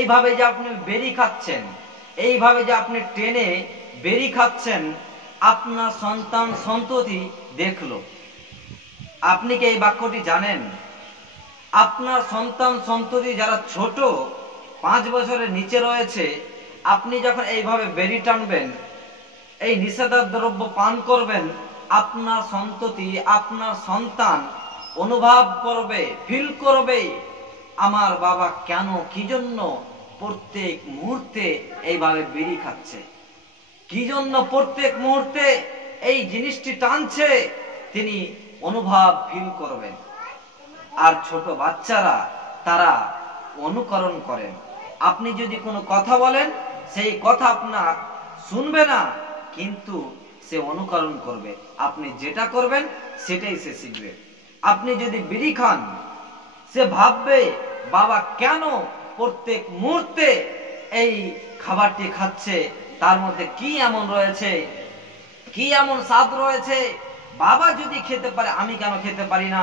এইভাবে যে আপনি বেরি খাচ্ছেন, এইভাবে যে আপনি টেনে বেরি খাচ্ছেন, আপনার সন্তান সন্ততি দেখলো। আপনি কি এই বাক্যটি জানেন? আপনার সন্তান সন্ততি যারা ছোট, 5 বছরের নিচে রয়েছে, আপনি যখন এইভাবে বেরি টানবেন, এই নিষেধাজ্ঞাদ্রব্য পান করবেন, আপনার সন্ততি, আপনার সন্তান অনুভব করবে, ফিল করবে, আমার বাবা কেন, কি জন্য প্রত্যেক মুহূর্তে এইভাবে বিড়ি খাচ্ছে, কি জন্য প্রত্যেক মুহূর্তে এই জিনিসটি টানছে, তিনি অনুভব ফিল করবেন। আর ছোট বাচ্চারা তারা অনুকরণ করেন। আপনি যদি কোনো কথা বলেন, সেই কথা আপনার শুনবে না, কিন্তু সে অনুকরণ করবে। আপনি যেটা করবেন সেটাই সে শিখবে। আপনি যদি বিড়ি খান, সে ভাববে বাবা কেন প্রত্যেক মুহূর্তে এই খাবারটি খাচ্ছে, তার মধ্যে কি এমন রয়েছে, কি এমন স্বাদ রয়েছে, বাবা যদি খেতে পারে আমি কেন খেতে পারি না।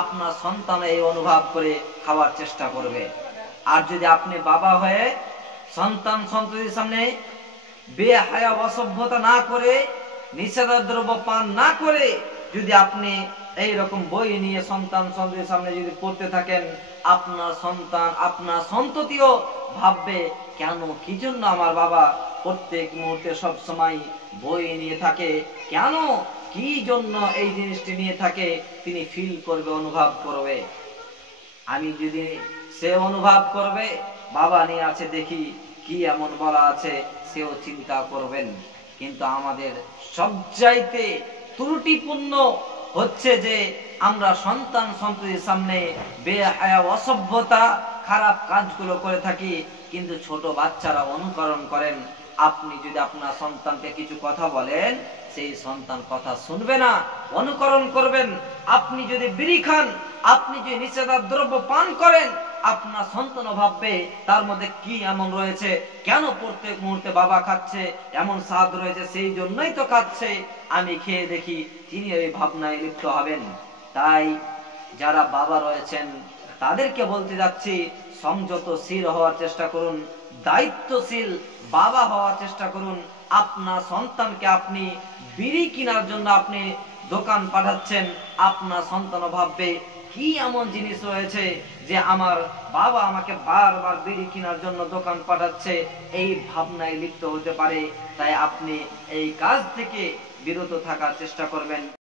আপনার সন্তান এই অনুভব করে খাওয়ার চেষ্টা করবে। আর যদি আপনি বাবা হয়ে সন্তান সন্ততির সামনে বেহায়া অসভ্যতা না করে, নিষেধাজ্ঞাদ্রব্য পান না করে, যদি আপনি এই রকম বই নিয়ে সন্তান সন্ততির সামনে যদি পড়তে থাকেন, আপনার সন্তান, আপনার সন্ততিও ভাববে কেন, কি জন্য আমার বাবা প্রত্যেক মুহূর্তে সব সময় বই নিয়ে থাকে, কেন, কি জন্য এই জিনিসটি নিয়ে থাকে, তিনি ফিল করবে, অনুভব করবে। আমি যদি সে অনুভব করবে বাবা নিয়ে আছে, দেখি কি এমন বলা আছে, সেও চিন্তা করবেন। কিন্তু আমাদের সবচাইতে ত্রুটিপূর্ণ হচ্ছে যে আমরা সন্তান সন্ততির সামনে বেহায়া অসভ্যতা খারাপ কাজগুলো করে থাকি, কিন্তু ছোট বাচ্চারা অনুকরণ করেন। আপনি যদি আপনার সন্তানকে কিছু কথা বলেন, সেই সন্তান কথা শুনবে না, অনুকরণ করবেন। আপনি যদি বিড়ি খান, আপনি যদি নিষেধাজ্ঞাদ্রব্য পান করেন, আপনার সন্তানও ভাববে তার মধ্যে কি এমন রয়েছে, কেন প্রত্যেক মুহূর্তে বাবা খাচ্ছে, এমন স্বাদ রয়েছে, সেই জন্যই তো খাচ্ছে, আমি খেয়ে দেখি। তিনি ওই ভাবনায় লিপ্ত হবেন। তাই যারা বাবা রয়েছেন তাদেরকে বলতে যাচ্ছি, সংযতশীল হওয়ার চেষ্টা করুন, দায়িত্বশীল বাবা হওয়ার চেষ্টা করুন। আপনার সন্তানকে আপনি বিড়ি কেনার জন্য আপনি দোকান পাঠাচ্ছেন, আপনার সন্তান ভাববে কি এমন জিনিস রয়েছে যে আমার বাবা আমাকে বারবার বিড়ি কেনার জন্য দোকান পাঠাচ্ছে, এই ভাবনায় লিপ্ত হতে পারে। তাই আপনি এই কাজ থেকে বিরত থাকার চেষ্টা করবেন।